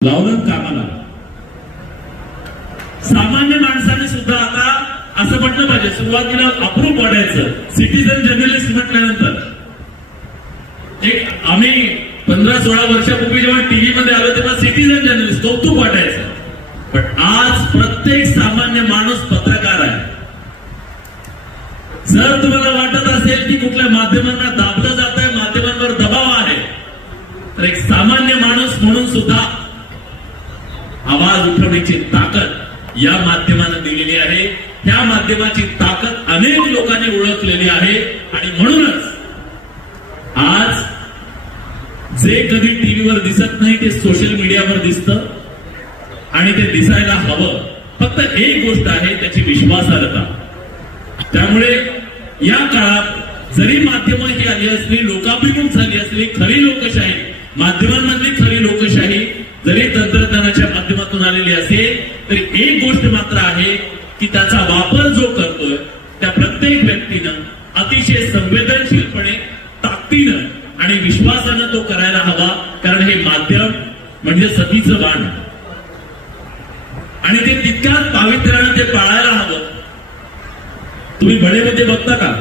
लावलं कामाला. सामान्य माणसाने सुद्धा आता असं म्हटलं पाहिजे, सुरुवातीला अप्रूप वाटायचं सिटीजन जर्नलिस्ट म्हटल्यानंतर. एक आम्ही 15-16 वर्षापूर्वी जेव्हा टीव्ही मध्ये आलो तेव्हा सिटीजन जर्नलिस्ट कौतुक वाटायचं, पण आज प्रत्येक सामान्य माणूस पत्रकार आहे. जर तुम्हाला वाटत असेल की कुठल्या माध्यमांना दाबलं जात आहे, माध्यमांवर दबाव आहे, तर एक सामान्य माणूस म्हणून सुद्धा आवाज उठवण्याची ताकद या माध्यमानं दिलेली आहे. ह्या माध्यमाची ताकद अनेक लोकांनी ओळखलेली आहे आणि म्हणूनच आज जे कधी टीव्हीवर दिसत नाही ते सोशल मीडियावर दिसतं आणि ते दिसायला हवं. फक्त एक गोष्ट आहे, त्याची विश्वासार्हता. त्यामुळे या काळात जरी माध्यमं ही आली असली, लोकाभिमुख झाली असली, खरी लोकशाही, माध्यमांमधली खरी लोकशाही जरी तंत्रज्ञानाच्या माध्यमातून आलेली असेल, तरी एक गोष्ट मात्र आहे की त्याचा वापर जो करतोय त्या प्रत्येक व्यक्तीनं अतिशय संवेदनशीलपणे, ताकदीनं आणि विश्वासानं तो करायला हवा. कारण हे माध्यम म्हणजे सतीचं बाण आणि ते तितक्याच पावित्र्यानं ते पाळायला हवं. तुम्ही बडेमध्ये बघता का,